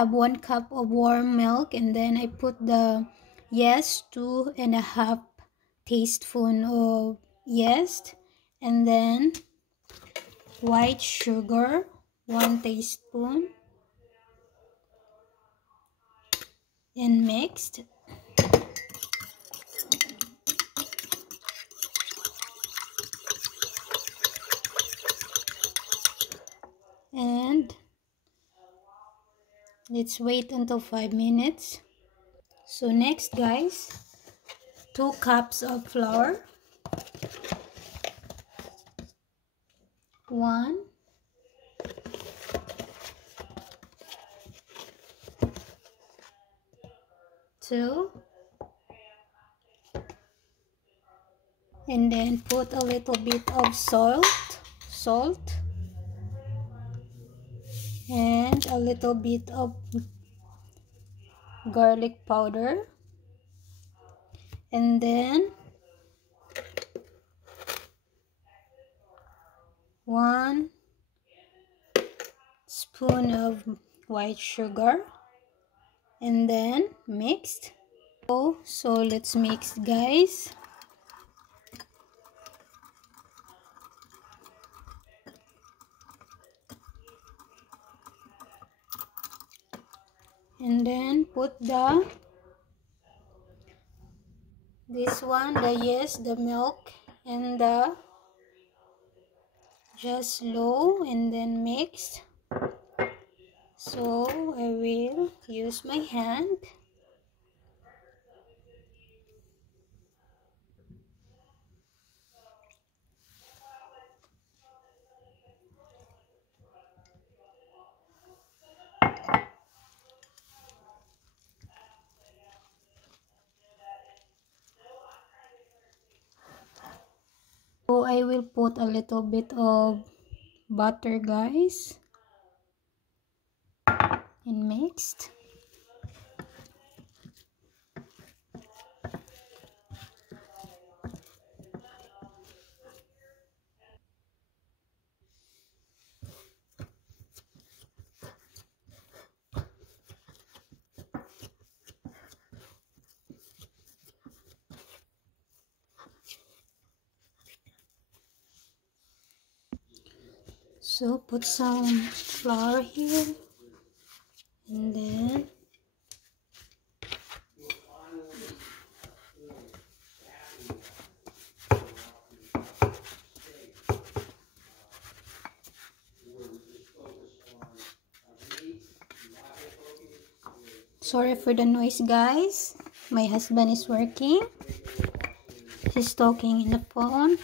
have 1 cup of warm milk, and then I put the yeast, 2.5 teaspoon of yeast, and then white sugar 1 teaspoon, and mixed. And let's wait until 5 minutes. So next, guys, 2 cups of flour, 1, 2, and then put a little bit of salt, and a little bit of garlic powder, and then 1 spoon of white sugar, and then mixed. So let's mix, guys. And then put the yeast, the milk, and the just low, and then mix. So I will use my hand. So I will put a little bit of butter, guys, and mixed. So put some flour here, and then sorry for the noise, guys. My husband is working. He's talking in the phone.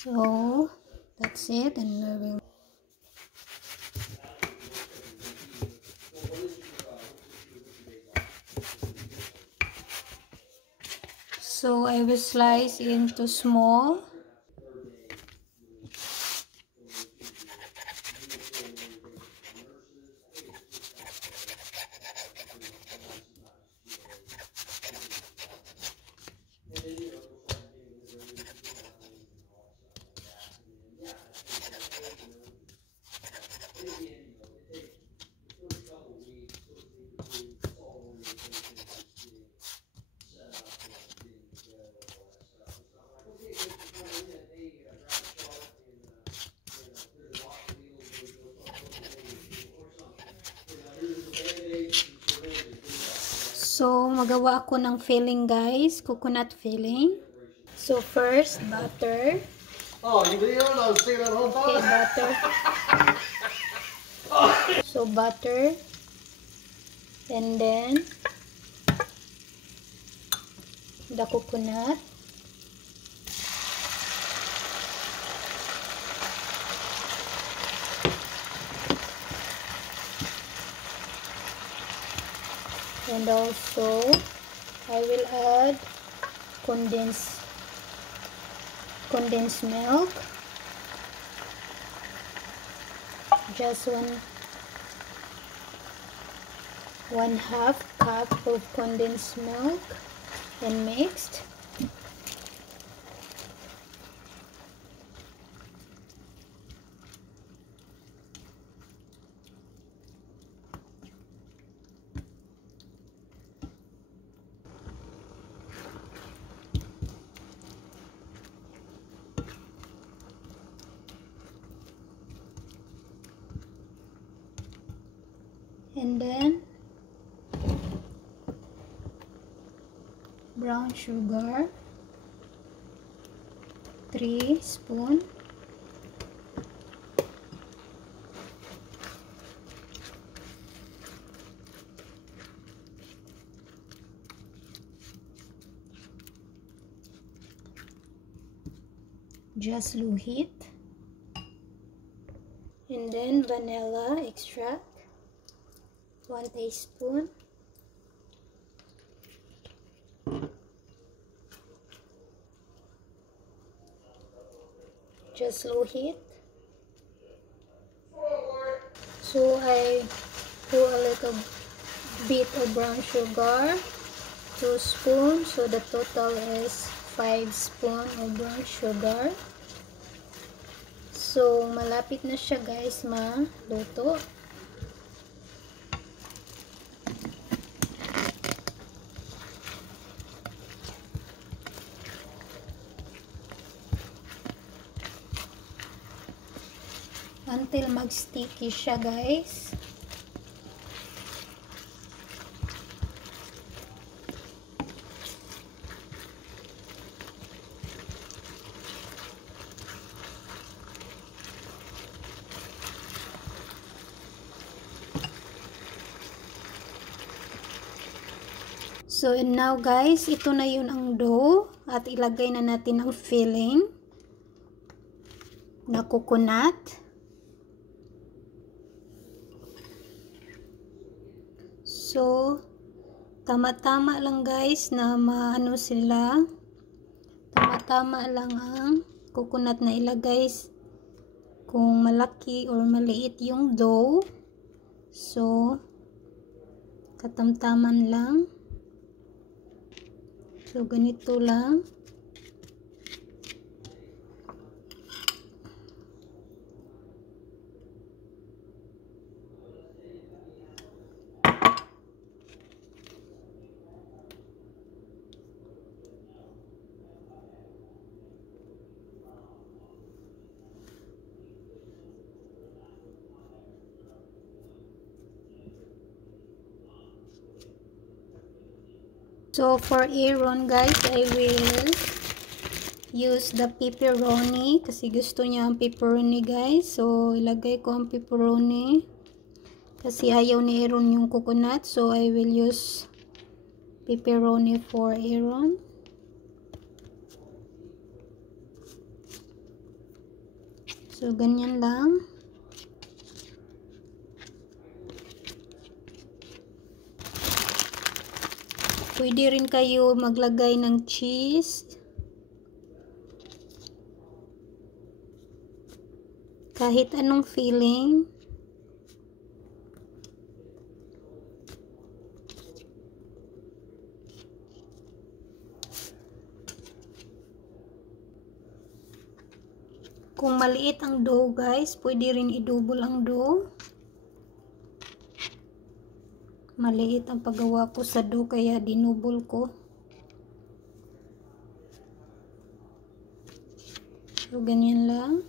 So that's it, and I will. So I will slice into small. So magawa ako ng filling, guys, coconut filling. So first, butter. Oh, you don't see that whole Okay, butter. So butter, and then the coconut, and also I will add condensed milk, just 1/2 cup of condensed milk, and mixed. And then brown sugar, 3 spoon. Just low heat. And then vanilla extract, 1 teaspoon. Just low heat. So I put a little bit of brown sugar, 2 spoons, so the total is 5 spoon of brown sugar. So malapit na siya guys maluto. Until mag-sticky siya guys. So and now guys, ito na yun ang dough at ilagay na natin ang filling na coconut. So tama-tama lang guys na maano sila. Tama-tama lang ang coconut na ilagay kung malaki or maliit yung dough. So katamtaman lang. So ganito lang. So for Aaron guys, I will use the pepperoni kasi gusto niya ang pepperoni guys. So ilagay ko ang pepperoni kasi ayaw ni Aaron yung coconut. So I will use pepperoni for Aaron. So ganyan lang. Pwede rin kayo maglagay ng cheese. Kahit anong filling. Kung maliit ang dough guys, pwede rin i-double ang dough. Maliit ang paggawa ko sa dough kaya dinubol ko. So ganyan lang.